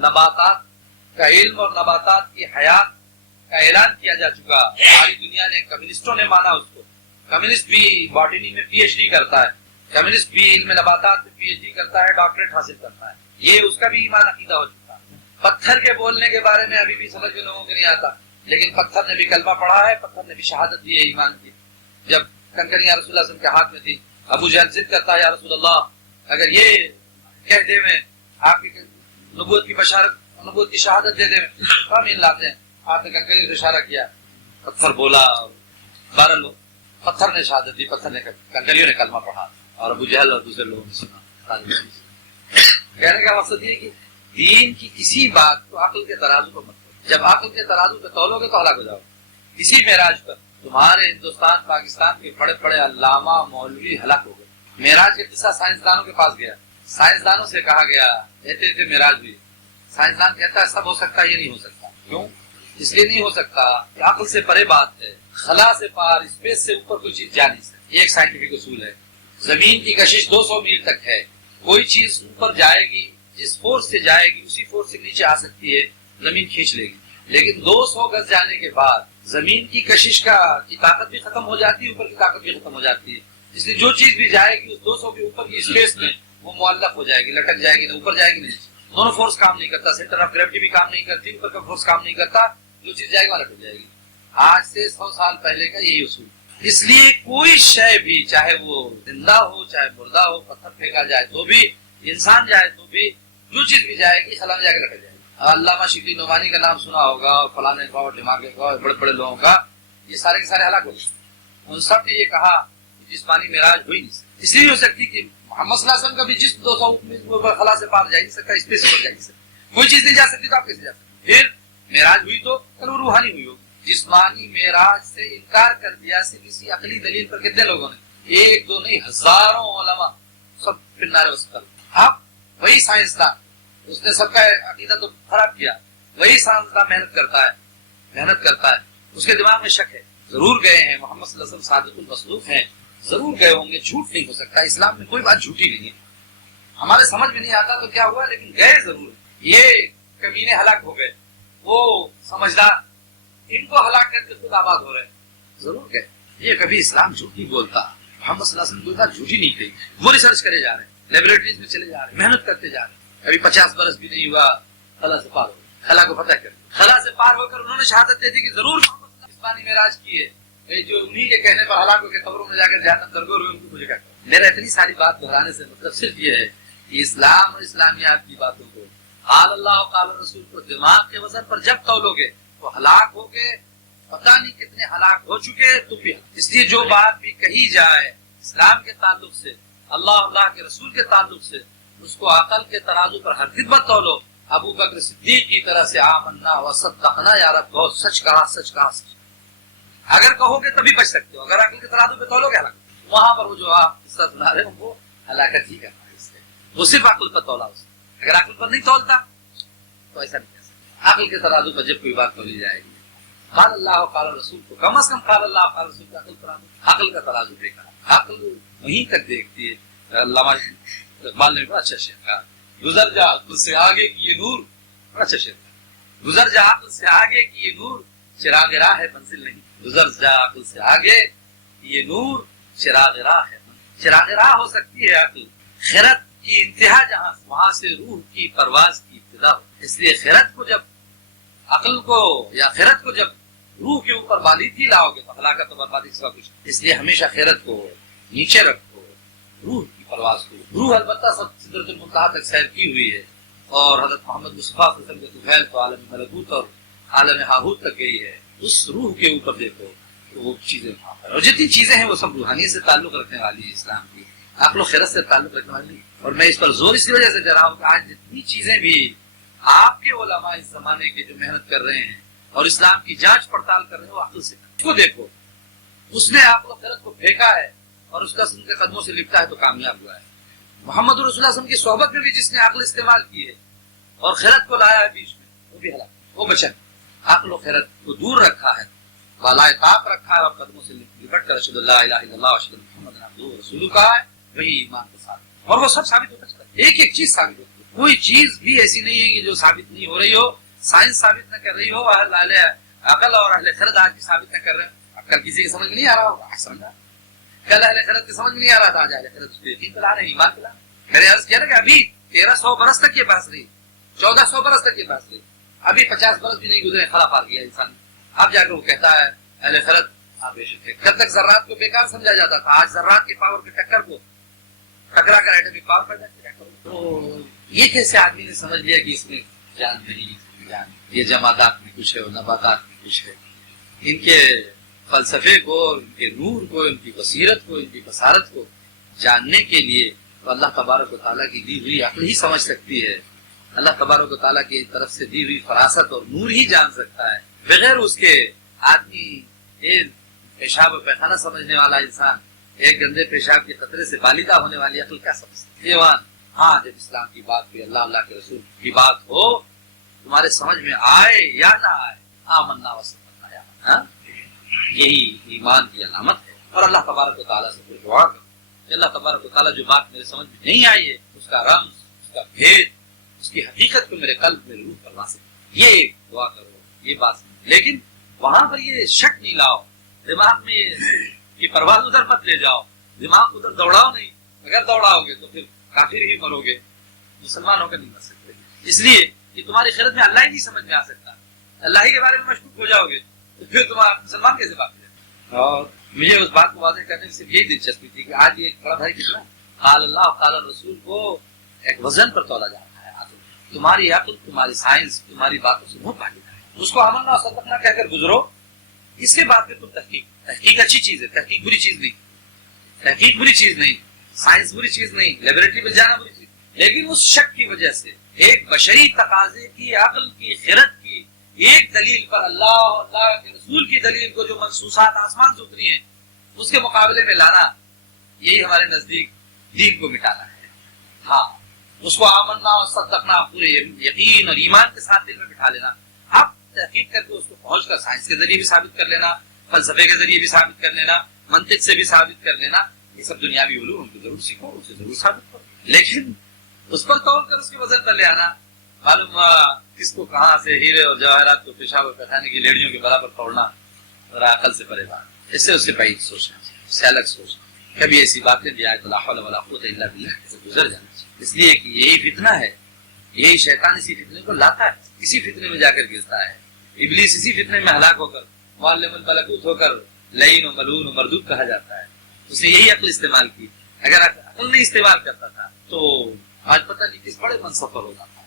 نباتات کا علم اور نباتات کی حیات کا اعلان کیا جا چکا. ہماری دنیا نے، کمیونسٹوں نے مانا اس کو. کمیونسٹ بھی باٹنی میں پی ایچ ڈی کرتا ہے، کمیونسٹ بھی علم نباتات میں پی ایچ ڈی کرتا ہے، ڈاکٹریٹ حاصل کرتا ہے. یہ اس کا بھی ایمان عقیدہ ہو چکا. پتھر کے بولنے کے بارے میں ابھی بھی سمجھ کے لوگوں کو نہیں آتا، لیکن پتھر نے بھی کلمہ پڑھا ہے، پتھر نے بھی شہادت دی ہے ایمان کی. جب کنکریاں رسول اللہ صلی اللہ علیہ وسلم کے ہاتھ میں تھی، ابو جہل ضد کرتا ہے، یا رسول اللہ اگر یہ کہہ دے میں آپ کی نبوت کی بشارت، نبوت کی شہادت دے دے میں تو ہم ان لاتے ہیں. آپ نے کنکریوں سے اشارہ کیا، پتھر بولا، 12 لوگ، پتھر نے شہادت دی، پتھر نے، کنکریوں نے کلمہ پڑھا، اور ابو جہل اور دوسرے لوگوں نے سنا. کہنے کا مقصد یہ کہ دین کی کسی بات کو عقل کے ترازو پر مت کرو. جب عقل کے ترازو پہ تولو گے تو ہلاک ہو جاؤ. اسی معراج پر تمہارے ہندوستان پاکستان کے بڑے بڑے علامہ مولوی ہلاک ہو گئے. معراج کے قصہ سائنسدانوں کے پاس گیا، سائنسدانوں سے کہا گیا کہتے تھے معراج ہوئی. سائنسدان کہتا ہے سب ہو سکتا ہے، یہ نہیں ہو سکتا. کیوں؟ اس لیے نہیں ہو سکتا کہ عقل سے پرے بات ہے. خلا سے پار، اسپیس سے اوپر کوئی چیز جا نہیں سکتی. یہ ایک سائنٹیفک اصول ہے. زمین کی کشش 200 میل تک ہے. کوئی چیز اوپر جائے گی، جس فورس سے جائے گی اسی فورس سے نیچے آ سکتی ہے، زمین کھینچ لے گی. لیکن 200 گز جانے کے بعد زمین کی کشش کی طاقت بھی ختم ہو جاتی ہے، اوپر کی طاقت بھی ختم ہو جاتی ہے. اس لیے جو چیز بھی جائے گی اس 200 کے اوپر کی اسپیس میں وہ معلق ہو جائے گی، لٹک جائے گی، نہ اوپر جائے گی نہ نیچے. دونوں فورس کام نہیں کرتا، سینٹر آف گریوٹی بھی کام نہیں کرتی، اوپر کا فورس کام نہیں کرتا. جو چیز جائے گی وہاں لٹک جائے گی. آج سے 100 سال پہلے کا یہی اصول. اس لیے کوئی شے بھی، چاہے وہ زندہ ہو چاہے مردہ ہو، پتھر پھینکا جائے تو بھی، انسان جائے تو بھی، جو چیز بھی جائے گی خلا میں جا کے لٹک جائے گی. علامہ شبلی نعمانی کا نام سنا ہوگا، اور فلانے کا اور دماغ کا، بڑے بڑے لوگوں کا، یہ سارے کے سارے ہلاک ہو گئے. ان سب نے یہ کہا کہ جسمانی معراج ہوئی نہیں سکتی. اس لیے ہو سکتی کہ محمد صلی اللہ علیہ وسلم کا بھی جسم 200 خلا سے پار جا نہیں سکتا، اسپیس پر جا نہیں سکتا. کوئی چیز نہیں جا سکتی تو آپ کیسے جا سکتے؟ پھر معراج ہوئی تو وہ روحانی ہوئی ہوگی. جسمانی معراج سے انکار کر دیا صرف اسی عقلی دلیل پر کتنے لوگوں نے؟ ایک دو نہیں، ہزاروں علماء، سب پنارے وسطل. اب وہی سائنسدان، اس نے سب کا عقیدہ تو خراب کیا. وہی سائنسدان محنت کرتا ہے، اس کے دماغ میں شک ہے. ضرور گئے ہیں، محمد صلی اللہ علیہ وسلم صادق المصدوق ہیں، ضرور گئے ہوں گے، جھوٹ نہیں ہو سکتا. اسلام میں کوئی بات جھوٹی نہیں ہے. ہمارے سمجھ میں نہیں آتا تو کیا ہوا، لیکن گئے ضرور. یہ کمینے ہلاک ہو گئے، وہ سمجھدار ان کو ہلاک کر کے خود آباد ہو رہے ہیں. ضرور گئے. یہ کبھی اسلام جھوٹ نہیں بولتا. محمد صلی اللہ علیہ وسلم کوئی بات جھوٹی نہیں کہی. وہ ریسرچ کرے جا رہے ہیں، لیبوریٹریز میں چلے جا رہے ہیں، محنت کرتے جا رہے ہیں. کبھی 50 برس بھی نہیں ہوا خلا سے پار ہو گئے. خلا کو فتح کر، خلا سے پار ہو کر انہوں نے شہادت دے دی کہ ضرور محمد صلی اللہ علیہ وسلم جسمانی معراج کی ہے. جو انہی کے کہنے پر ہلاک ہو کے قبروں میں جا کر جہنم درگور ہوئے، ان کو مجھے کیا کرنا. میرا اتنی ساری بات دہرانے سے مطلب صرف یہ ہے کہ اسلام اور اسلامیات کی باتوں کو، قال اللہ قال رسول کو دماغ کے وزن پر جب تولو گے تو ہلاک ہو گئے. پتہ نہیں کتنے ہلاک ہو چکے تو بھی. اس لیے جو بات بھی کہی جائے اسلام کے تعلق سے، اللہ کے رسول کے تعلق سے، اس کو عقل کے ترازو پر ہر خدمت تولو. ابو بکر صدیق کی طرح سے آمنا وصدقنا یا رب، بہت سچ کہا، سچ کہا، سچ. اگر کہو گے تبھی بچ سکتے ہو. اگر عقل کے ترازو پہ تولو گے ہلاک. وہاں پر وہ جو آپ قصہ سنا رہے ہو وہ ہلاکت ہی کرنا ہے. اس سے وہ صرف عقل پر تولا. اس اگر عقل پر نہیں تولتا تو ایسا نہیں کر سکتا. عقل کے ترازو پر جب کوئی بات تولی جائے گی، قال اللہ قال رسول کو کم از کم قال اللہ قال رسول کا عقل کا ترازو دیکھا. عقل وہیں تک دیکھتی ہے. علامہ اقبال نے بڑا اچھا شعر کہا، گزر جا عقل سے آگے کی یہ نور. بڑا اچھا شعر کہا، گزر جا عقل سے آگے کی یہ نور، چراغ راہ ہے منزل نہیں. گزر جا عقل سے آگے یہ نور، چراغ راہ ہے. چراغ راہ ہو سکتی ہے عقل. خرد کی انتہا جہاں، وہاں سے روح کی پرواز کی ابتدا ہو. اس لیے خرد کو جب عقل کو یا خرد کو جب روح کے اوپر بالیدگی لاؤ گے تو ہلاکت و بربادی کے سوا کچھ. اس لیے ہمیشہ خرد کو نیچے رکھو، روح کی پرواز کو. روح البتہ سب سدرۃ المنتہا تک سیر کی ہوئی ہے، اور حضرت محمد مصطفیٰ صلی اللہ علیہ وسلم کے طفیل تو عالم ملکوت اور عالم ہاہوت تک گئی ہے. اس روح کے اوپر دیکھو تو وہ چیزیں وہاں پر، اور جتنی چیزیں ہیں وہ سب روحانیت سے تعلق رکھنے والی ہے. اسلام کی عقل و خرد سے تعلق رکھنے والی. اور میں اس پر زور اس وجہ سے دے رہا ہوں کہ آج جتنی چیزیں بھی آپ کے علماء اس زمانے کے جو محنت کر رہے ہیں اور اسلام کی جانچ پڑتال کر رہے ہیں، وہ عقل سے اس کو دیکھو. اس نے عقل و خرد کو پھینکا ہے اور اس کا ان کے قدموں سے لپٹا ہے تو کامیاب ہوا ہے. محمد رسول اللہ صلی اللہ علیہ وسلم کی صحبت میں بھی جس نے عقل استعمال کی ہے اور خرد کو لایا ہے بیچ میں، وہ بھی ہلاک، وہ بچا. عقل و خرد کو دور رکھا ہے، بالائے طاق رکھا ہے، اور قدموں سے لپٹ کر اشہد اللہ الہ الا اللہ واشہد محمد عبدہ ورسولہ کہا ہے. وہی ایمان کے ساتھ، اور وہ سب ثابت ہوتا چلا. ایک ایک چیز ثابت ہوتی ہے. کوئی چیز بھی ایسی نہیں ہے کہ جو ثابت نہیں ہو رہی ہو، سائنس ثابت نہ کر رہی ہو، اہل عقل اور اہل خرد آج بھی ثابت نہ کر رہے ہیں۔ اب کل کسی کے سمجھ میں نہیں آ رہا ہوگا، سمجھا، کل اہل خرد کے سمجھ میں نہیں آ رہا تھا، آج اہل خرد اس کو یقین پلا رہے ہیں، ایمان پلا۔ میں نے عرض کیا نا کہ ابھی 1300 برس تک یہ بحث رہی، 1400 برس تک یہ بحث رہی، ابھی 50 برس بھی نہیں گزرے، خلا پار گیا انسان۔ اب جا کے وہ کہتا ہے اہل خرد آپ بے شک ہے۔ کل تک ذرات کو بیکار سمجھا جاتا تھا، آج ذرات کے پاور کے ٹکر کو ٹکرا کر ایٹمی پاور پیدا کیا۔ تو یہ کیسے آدمی نے سمجھ لیا کہ اس میں جان نہیں، جان یہ جمادات میں کچھ ہے اور نباتات میں کچھ ہے۔ ان کے فلسفے کو، ان کے نور کو، ان کی بصیرت کو، ان کی بصارت کو جاننے کے لیے تو اللہ تبارک و تعالیٰ کی دی ہوئی عقل ہی سمجھ سکتی ہے، اللہ تبارک و تعالیٰ کی طرف سے دی ہوئی فراست اور نور ہی جان سکتا ہے۔ بغیر اس کے آدمی ایک پیشاب و پیخانہ سمجھنے والا انسان ایک گندے پیشاب کے قطرے سے بالیدہ ہونے والی عقل کیا سمجھتا ہے؟ ہاں جب اسلام کی بات ہوئی، اللہ کے رسول کی بات ہو، تمہارے سمجھ میں آئے یا نہ آئے، آمنا وصدقنا یا ہاں، یہی ایمان کی علامت ہے۔ اور اللہ تبارک و تعالیٰ سے دعا کرو کہ اللہ تبارک و تعالیٰ جو بات میرے سمجھ میں نہیں آئی ہے، اس کا رمز، اس کا بھید، اس کی حقیقت کو میرے قلب میں روح کروا سکے، یہ دعا کرو، یہ بات سمجھ۔ لیکن وہاں پر یہ شک نہیں لاؤ دماغ میں، یہ پرواز ادھر مت لے جاؤ، دماغ ادھر دوڑاؤ نہیں، اگر دوڑاؤ گے تو پھر کافر ہی مرو گے، مسلمان ہو کر نہیں مر سکتے۔ اس لیے کہ تمہاری خیرت میں اللہ ہی نہیں سمجھ میں آ سکتا، اللہ ہی کے بارے میں مشکوک ہو جاؤ گے تو پھر تمہارا مسلمان کیسے باقی ہے۔ اور مجھے اس بات کو واضح کرنے میں صرف یہی دلچسپی تھی کہ آج یہ بڑا بھائی کتنا قال اللہ اور قال الرسول کو ایک وزن پر تولا جا رہا ہے۔ تمہاری عقل، تمہاری سائنس، تمہاری باتوں سے بہت بھاگی ہے، اس کو آمنا اور صدقنا کہہ کر گزرو۔ اس کے بعد پھر تم تحقیق اچھی چیز ہے، تحقیق بری چیز نہیں، تحقیق بری چیز نہیں، سائنس بری چیز نہیں، لیبوریٹری میں جانا بری چیز، لیکن اس شک کی وجہ سے ایک بشری تقاضے کی، عقل کی، خرد کی ایک دلیل پر اللہ اور اللہ کے رسول کی دلیل کو جو منصوصات آسمان سے اتری ہیں اس کے مقابلے میں لانا، یہی ہمارے نزدیک دین کو مٹانا ہے۔ ہاں، اس کو آمنا اور صدقنا پورے یقین اور ایمان کے ساتھ دل میں بٹھا لینا، اب تحقیق کر کے اس کو پہنچ کر سائنس کے ذریعے بھی ثابت کر لینا، فلسفے کے ذریعے بھی ثابت کر لینا، منطق سے بھی ثابت کر لینا، یہ سب دنیاوی علوم ان کو ضرور سیکھو، اسے ضرور ثابت کرو، لیکن اس پر توڑ کر اس کے وزن پر لے آنا، معلوم کس کو کہاں سے ہیرے اور جواہرات کو پیشاب و پیخانے کی لیڑیوں کے برابر توڑنا، اور عقل سے پرے بات، اس سے اس کے بعید سوچنا چاہیے، اس سے الگ سوچنا، کبھی ایسی باتیں بھی آئے تو لا حول ولا قوت الا باللہ سے گزر جانا چاہیے، اس لیے کہ یہی فتنہ ہے، یہی شیطان اسی فتنے کو لاتا ہے، اسی فتنے میں جا کر گرتا ہے، ابلیس اسی فتنے میں ہلاک ہو کر معلم الملکوت ہو کر لعین و ملعون و مردود کہا جاتا ہے۔ اس نے یہی عقل استعمال کی، اگر عقل نہیں استعمال کرتا تھا تو آج پتہ نہیں کس بڑے منصب پر ہوتا تھا،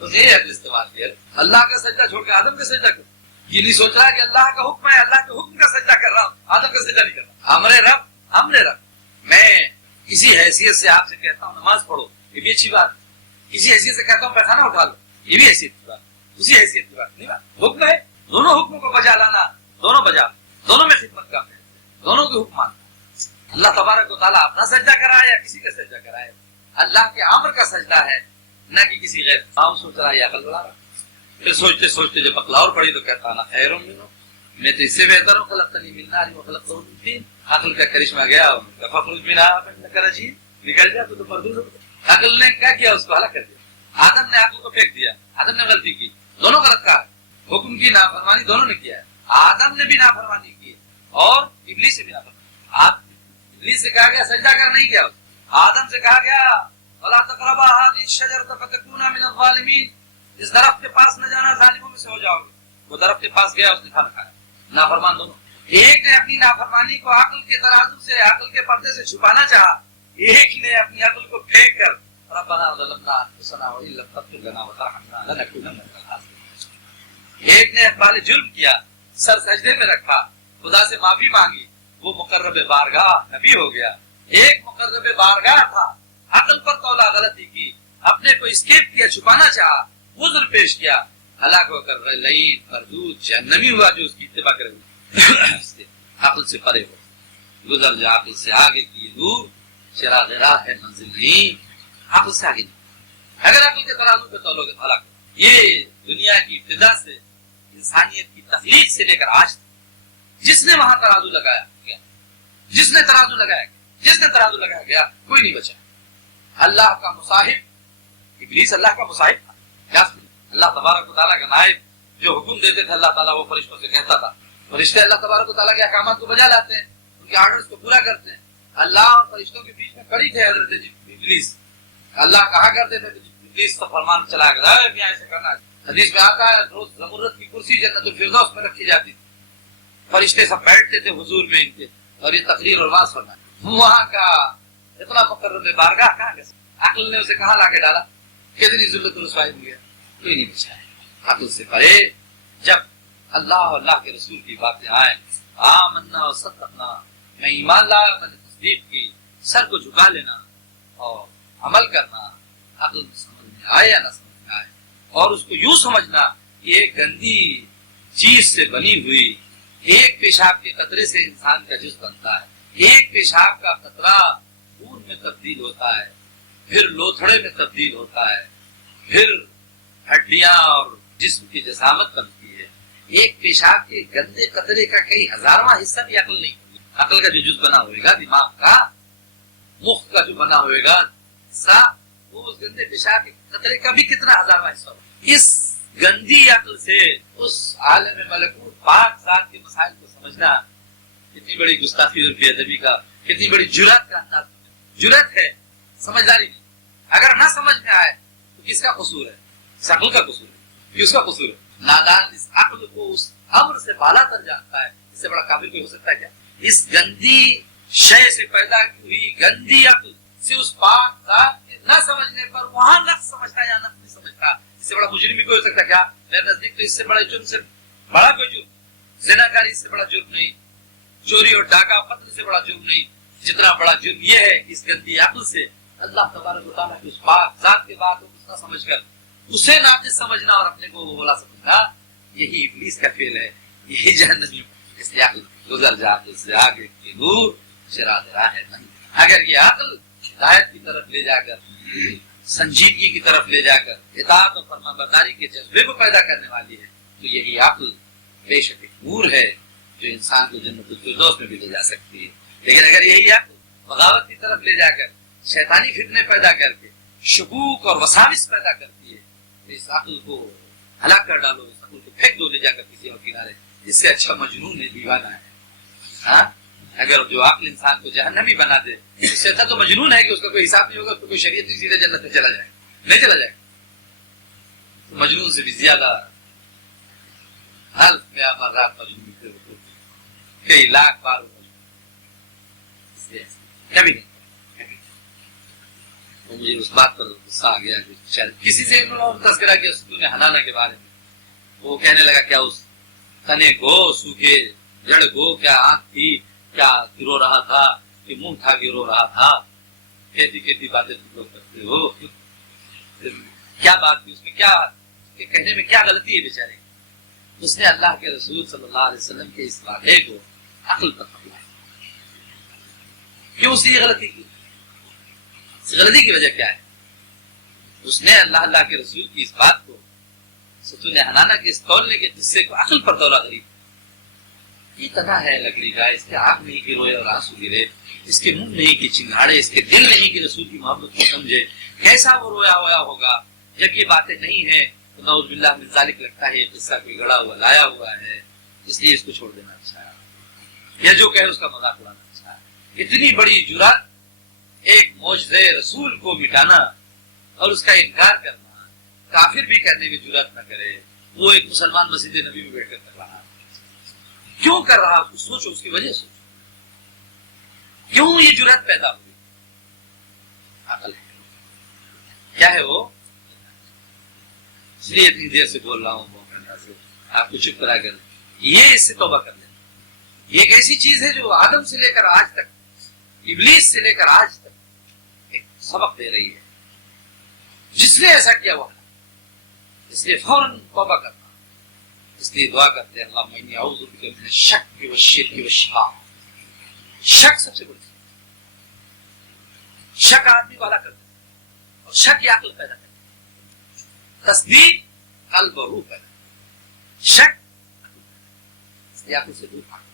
اس نے یہی عقل استعمال کیا، اللہ کا سجدہ چھوڑ کے آدم کا سجدہ کر، یہ نہیں سوچ رہا کہ اللہ کا حکم ہے، اللہ کے حکم کا سجدہ کر رہا ہوں، آدم کا سجدہ نہیں کر رہا۔ ہمارے رب، میں کسی حیثیت سے آپ سے کہتا ہوں نماز پڑھو، یہ بھی اچھی بات، کسی حیثیت سے کہتا ہوں پیخانہ اٹھا لو، یہ بھی حیثیت کی بات، اسی حیثیت کی بات نہیں، بات حکم ہے، دونوں حکموں کو بجا لانا، دونوں بجا، دونوں میں خدمت کا فیصلہ، دونوں کے حکم ماننا۔ اللہ تبارک و تعالیٰ اپنا سجدہ کرائے یا کسی کا سجدہ کرائے، اللہ کے امر کا سجدہ ہے، نہ کہ کسی غیر کام سوچ رہا یا عقل بڑھا رہا۔ پھر سوچتے سوچتے جب بکلاور پڑی تو کہتا نا خیر منہ، میں تو اس سے بہتر ہوں، خلقتنی من نار وخلقتہ من طین۔ عقل کا کرشمہ گیا، فخرج منها فإنک رجیم، نکل جا تو مردود ہو۔ عقل نے کیا کیا؟ اس کو ہلاک کر دیا۔ آدم نے عقل کو پھینک دیا، آدم نے غلطی کی، دونوں غلط کہا، حکم کی نافرمانی دونوں نے کیا ہے، آدم نے بھی نافرمانی کی اور ابلیس سے بھی نافرمانی۔ ابلیس سے کہا گیا سجدہ کر، نہیں کیا، آدم سے کہا گیا ولا تقربا هذه الشجرة فتكونا من الظالمین، اس درخت کے پاس نہ جانا، ظالموں میں سے ہو جاؤ گے۔ وہ درخت کے پاس گیا، اس نے کھانا کھایا، نافرمان دونوں۔ ایک نے اپنی نافرمانی کو عقل کے ترازو سے، عقل کے پردے سے چھپانا چاہا، ایک نے اپنی عقل کو پھینک کر ربنا ظلمنا انفسنا وان لم تغفر لنا وترحمنا لنكونن من الخاسرین۔ ایک نے اقبال جرم کیا، سر سجدے میں رکھا، خدا سے معافی مانگی، وہ مقرب بارگاہ نبی ہو گیا۔ ایک مقرب بارگاہ تھا، عقل پر تولا، غلطی کی، اپنے کو اسکیپ کیا، چھپانا چاہا، عذر پیش کیا، ہلاک ہو کر لعین مردود جہنمی ہوا جو اس کی اتباع کرے ہوئے۔ عقل سے پرے ہو، گزر جا عقل سے آگے کی دور، چراغ راہ ہے منزل نہیں، عقل سے آگے نہیں۔ اگر عقل کے ترازو پہ تولو گے ہلاک۔ یہ دنیا کی ابتدا سے، انسانیت کی تخلیق سے لے کر آج تک جس نے وہاں ترازو لگایا گیا، جس نے ترازو لگایا گیا، جس نے ترازو لگایا گیا، کوئی نہیں بچا۔ اللہ کا مصاحب ابلیس اللہ کا مصاحب تھا. کیا اللہ تبارک و تعالیٰ کا نائب جو حکم دیتے تھے اللہ تعالیٰ وہ فرشتوں سے کہتا تھا. فرشتے اللہ تبارک و تعالیٰ کے احکامات کو بجا لاتے ہیں, ان کے آرڈرز کو پورا کرتے ہیں. اللہ اور فرشتوں کے بیچ میں کڑی تھے حضرت ابلیس. اللہ کہا کرتے تھے ابلیس کا فرمان چلا کرا میاں ایسے کرنا. حدیث میں آتا ہے روز زمرد کی کرسی جنت الفردوس میں رکھی جاتی تھی. فرشتے سب بیٹھتے تھے حضور میں ان کے اور یہ تقریر اور واز فرمائے. وہاں کا اتنا مقرب بارگاہ کہاں گیا؟ عقل نے اسے کہاں لا کے ڈالا؟ کتنی ذلت و رسوائی ہو گیا, کوئی نہیں بچا ہے. عقل سے پرے جب اللہ اور اللہ کے رسول کی باتیں آئیں, آمنا و صدقنا, میں ایمان لایا, میں نے تصدیق کی, سر کو جھکا لینا اور عمل کرنا, عقل سمجھ میں آئے یا نہ سمجھ میں آئے, اور اس کو یوں سمجھنا کہ ایک گندی چیز سے بنی ہوئی ایک پیشاب کے قطرے سے انسان کا جسم بنتا ہے. ایک پیشاب کا قطرہ خون میں تبدیل ہوتا ہے, پھر لوتھڑے میں تبدیل ہوتا ہے, پھر ہڈیاں اور جسم کی جسامت بنتی ہے. ایک پیشاب کے گندے قطرے کا کئی ہزارواں حصہ بھی عقل نہیں ہوگی. عقل کا جو جز بنا ہوئے گا, دماغ کا, مخ کا جو بنا ہوئے گا حصہ, وہ اس گندے پیشاب کے قطرے کا بھی کتنا ہزارواں حصہ ہوگا. اس گندی عقل سے اس عالم ملکوت پاک ذات کے مسائل کو سمجھنا کتنی بڑی گستاخی اور بے ادبی کا, کتنی بڑی جرات کا انداز. جرات ہے, سمجھداری نہیں. اگر نہ سمجھ میں آئے تو کس کا قصور ہے؟ اس عقل کا قصور ہے, کس کا قصور ہے؟ نادان اس عقل کو اس امر سے بالا تر جانتا ہے. اس سے بڑا قابل کوئی ہو سکتا ہے کیا؟ اس گندی شے سے پیدا کی ہوئی گندی عقل سے اس پاک ذات کے نہ سمجھنے پر وہاں نقص سمجھتا یا نقص نہیں سمجھتا. اس سے بڑا مجرم بھی کوئی ہو سکتا ہے کیا؟ میرے نزدیک تو اس سے بڑا جرم سے بڑا کوئی جرم, زناکاری سے بڑا جرم نہیں, چوری اور ڈاکہ قتل سے بڑا جرم نہیں. جتنا بڑا جرم یہ ہے کہ اس گندی عقل سے اللہ تبارک و تعالیٰ کی اس پاک ذات کے بات کو نہ سمجھ کر اسے ناقص سمجھنا اور اپنے کو بولا سمجھنا, یہی ابلیس کا فعل ہے, یہی جہنمی. اس لیے عقل گزر جا عقل سے آگے کی نور چراغ راہ نہیں. اگر یہ عقل ہدایت کی طرف لے جا کر, سنجیدگی کی طرف لے جا کر اطاعت اور فرما برداری کے جذبے کو پیدا کرنے والی ہے, تو یہی عقل بے شک ایک نور ہے جو انسان کو جنت الفردوس میں بھی لے جا سکتی ہے. لیکن اگر یہی عقل بغاوت کی طرف لے جا کر شیطانی فتنے پیدا کر کے شکوک اور وساوس پیدا کرتی ہے, تو اس عقل کو ہلاک کر ڈالو, اس عقل کو پھینک دو لے جا کر کسی اور کنارے. اس سے اچھا مجنون ہے, دیوانہ ہے. ہاں, اگر جو عقل انسان کو جہنمی بنا دے, اس سے اچھا تو مجنون ہے کہ اس کا کوئی حساب نہیں ہوگا, اس کو کوئی شریعت نہیں, سیدھے جنت میں چلا جائے, نہیں چلا جائے. مجنون سے بھی زیادہ حلف میں مرات مجنون کئی لاکھ بار کبھی نہیں. مجھے اس بات پر غصہ آ گیا کہ شاید کسی سے تذکرہ کیا ستون حنانہ کے بارے میں, وہ کہنے لگا کیا اس تنے کو, سوکھے جڑ کو کیا آنکھ تھی, کیا گرو رہا تھا, کہ منہ تھا گرو رہا تھا, کہتی کہتی باتیں تم لوگ کرتے ہو, کیا بات تھی اس میں, کیا کہنے میں کیا غلطی ہے بیچارے. اس نے اللہ کے رسول صلی اللہ علیہ وسلم کے اس واقعے کو عقل پر پکڑا. کیوں اس نے یہ غلطی کی؟ اس غلطی کی وجہ کیا ہے؟ اس نے اللہ کے رسول کی اس بات کو, ستون حنانہ کے اس تولنے کے قصے کو عقل پر تولا غریب. یہ تنا ہے لکڑی کا, اس کے آنکھ نہیں کہ روئے اور آنسو گرے, اس کے منہ نہیں کہ چنگاڑے, اس کے دل نہیں کہ رسول کی محبت کو سمجھے. کیسا وہ رویا ہوا ہوگا جب یہ باتیں نہیں ہیں, تو نعوذ باللہ من ذالک لگتا ہے یہ قصہ کوئی گڑا ہوا لایا ہوا ہے, اس لیے اس کو چھوڑ دینا اچھا ہے, یا جو کہے اس کا مذاق اڑانا اچھا ہے. اتنی بڑی جرات ایک معجزہ رسول کو مٹانا اور اس کا انکار کرنا, کافر بھی کرنے میں جرات نہ کرے, وہ ایک مسلمان مسجد نبی میں بیٹھ کر کر رہا. کیوں کر رہا, سوچو, اس کی وجہ سوچو, کیوں یہ جرات پیدا ہوئی؟ عقل ہے. کیا ہے وہ؟ اس لیے اتنی دیر سے بول رہا ہوں, آپ کو چپ کرا کر یہ اس سے توبہ کر لینا. یہ ایک ایسی چیز ہے جو آدم سے لے کر آج تک, ابلیس سے لے کر آج تک ایک سبق دے رہی ہے. جس نے ایسا کیا وہ, اس لیے فوراً توبہ کرنا. اس لیے دعا کرتے ہیں اللہم انی اعوذ بک من الشک والشرک والشقاق. شک سب سے بڑی چیز, شک آدمی والا کرتا ہے, اور شک یہ عقل پیدا کرتا ہے. تصدیق قلب و روح پیدا کرتا ہے, شک اس لیے عقل سے دور بھاگنا.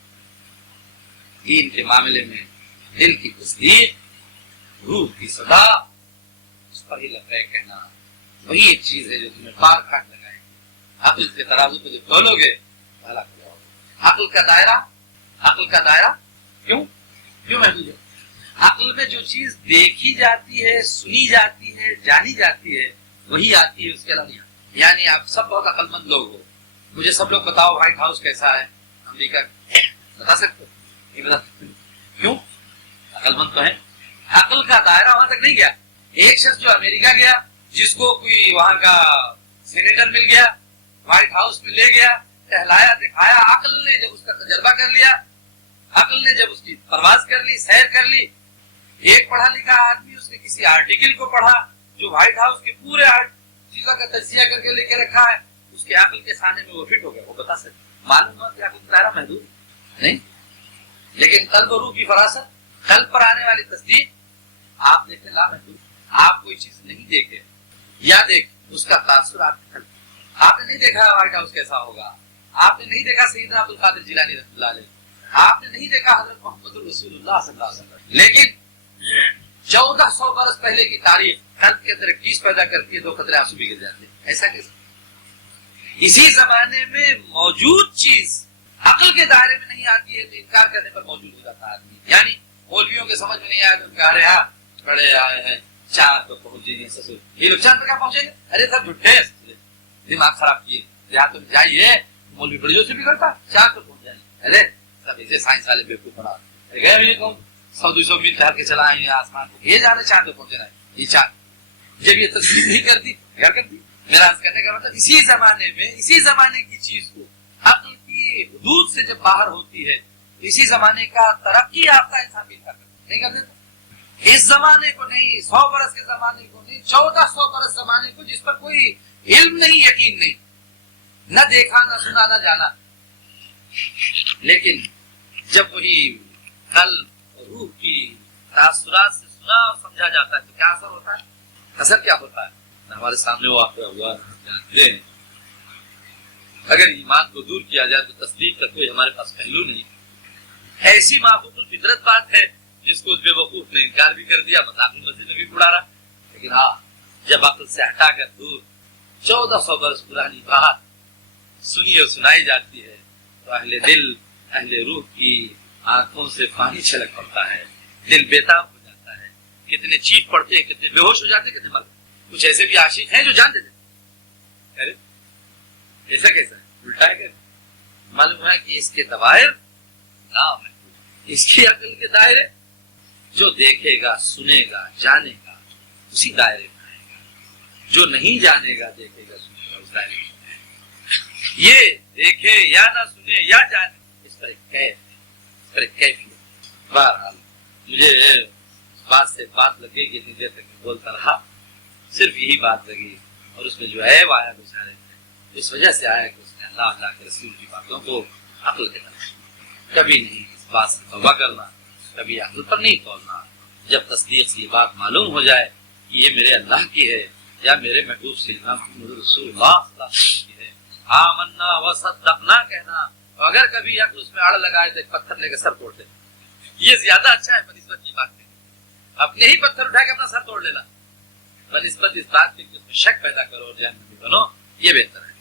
دین کے معاملے میں دل کی تصدیق, روح کی صدا, اس پر ہی لبیک کہنا, وہی ایک چیز ہے جو تمہیں پار کاٹ لگائے گی. عقل کے ترازو پہ جب تولو گے ہلاک ہو جاؤ گے. عقل کا دائرہ کیوں محدود ہے؟ عقل میں جو چیز دیکھی جاتی ہے، سنی جاتی ہے، جانی جاتی ہے، وہی آتی ہے، اس کے علاوہ نہیں آتی. یعنی آپ سب بہت عقل مند لوگ ہو، مجھے سب لوگ بتاؤ وائٹ ہاؤس کیسا ہے امریکہ کا، بتا سکتے ہو؟ نہیں بتا سکتے. کیوں؟ عقل مند تو ہے. عقل کا دائرہ وہاں تک نہیں گیا. ایک شخص جو امریکہ گیا، جس کو کوئی وہاں کا سینیٹر مل گیا، وائٹ ہاؤس میں لے گیا، ٹہلایا دکھایا، عقل نے جب اس کا تجربہ کر لیا، عقل نے جب اس کی پرواز کر لی، سیر کر لی، ایک پڑھا لکھا آدمی اس نے کسی آرٹیکل کو پڑھا جو وائٹ ہاؤس کے پورے چیزوں کا تجزیہ کر کے لے کے رکھا ہے، اس کے عقل کے سامنے میں وہ فٹ ہو گیا، وہ بتا سکتے. معلوم ہوا کہ عقل کا دائرہ محدود نہیں، لیکن قلب و روح کی فراست، قلب پر آنے والی تصدیق آپ دیکھیں لامحدود. آپ کوئی چیز نہیں دیکھے یا دیکھ اس کا تاثر آپ کے قلب. آپ نے نہیں دیکھا وائٹ ہاؤس کیسا ہوگا، آپ نے نہیں دیکھا سیدنا عبد القادر جیلانی رحمۃ اللہ علیہ، آپ نے نہیں دیکھا حضرت محمد رسول اللہ صلی اللہ علیہ وسلم، لیکن 1400 برس پہلے کی تاریخ قلب کے اندر کیس پیدا کرتی ہے، 2 قطرے آنسو بھی گر جاتے ہیں. ایسا کیسے؟ اسی زمانے میں موجود چیز عقل کے دائرے میں نہیں آتی ہے تو انکار کرنے پر موجود ہو جاتا ہے آدمی. یعنی مولویوں کے سمجھ میں نہیں آیا تو کہہ رہے ہاں بڑے آئے ہیں چاند تو پہنچے گے، سسر یہ لوگ چاند پر کیا پہنچیں گے؟ ارے سب جھوٹے دماغ خراب کیے، دیہاتوں میں جائیے مولوی بڑیوں سے بھی کرتا چاند پر پہنچ جائیں گے. ارے سب ایسے سائنس والے بیوقوف بنا گئے. میں یہ کہوں 100-200 میل ٹہل کے چلا آئیں آسمان کو، یہ جانے چاند پہ پہنچنا ہے. یہ چاند جب یہ تصویر نہیں کرتی کیا کرتی؟ میرا عرض کرنے کا مطلب اسی زمانے میں اسی زمانے کی چیز کو عقل کی حدود سے جب باہر ہوتی ہے، اسی زمانے کا ترقی یافتہ انسان بھی نہیں کر دیتا. اس زمانے کو نہیں، 100 برس کے زمانے کو نہیں، 1400 برس زمانے کو جس پر کوئی علم نہیں، یقین نہیں، نہ دیکھا نہ سنا نہ جانا، لیکن جب وہی قلب اور روح کی تاثرات سے سنا اور سمجھا جاتا ہے تو کیا اثر ہوتا ہے؟ اثر کیا ہوتا ہے؟ ہمارے سامنے وہ واقعہ ہوا جانتے ہیں. اگر ایمان کو دور کیا جائے تو تصدیق کا کوئی ہمارے پاس پہلو نہیں. ایسی معقول الفطرت بات ہے جس کو اس بے وقوف نے انکار بھی کر دیا، مذاق مسجد میں بھی اڑا رہا. لیکن ہاں جب عقل سے ہٹا کر دور 1400 برس پرانی بات سنی اور سنائی جاتی ہے تو اہل دل اہل روح کی آنکھوں سے پانی چھلک پڑتا ہے، دل بیتاب ہو جاتا ہے. کتنے چیخ پڑتے ہیں، کتنے بے ہوش ہو جاتے ہیں، کتنے مرتے. کچھ ایسے بھی عاشق ہیں جو جانتے تھے ارے ایسا کیسا ہے، الٹا ہے. معلوم ہے کہ اس کے دوائر نام ہے، اس کی عقل کے دائرے جو دیکھے گا سنے گا جانے گا اسی دائرے میں آئے گا، جو نہیں جانے گا دیکھے گا سنے گا اس دائرے میں آئے گا. یہ دیکھے یا نہ سنے یا جانے اس پر ایک کیف، اس پر ایک کیفیت. بہرحال مجھے بات سے بات لگے گی، اتنی دیر تک میں بولتا رہا، صرف یہی بات لگی اور اس میں جو ہے وہ آیا بیچارے اس وجہ سے آیا کہ اس نے اللہ کے رسول کی باتوں کو عقل کے طرف کبھی نہیں اس بات سے توبہ کرنا، کبھی عقل پر نہیں تولنا. جب تصدیق سے یہ بات معلوم ہو جائے کہ یہ میرے اللہ کی ہے یا میرے محبوب سیدنا محمد رسول اللہ صلی اللہ علیہ وسلم کی ہے، آمنا وصدقنا کہنا. اگر کبھی عقل اس میں اڑ لگائے تو ایک پتھر لے کے سر توڑ دینا، یہ زیادہ اچھا ہے بنسبت کی بات کریں. اپنے ہی پتھر اٹھا کے اپنا سر توڑ لینا بنسبت اس بات کی کہ اس میں شک پیدا کرو اور جہنمی بنو، یہ بہتر ہے.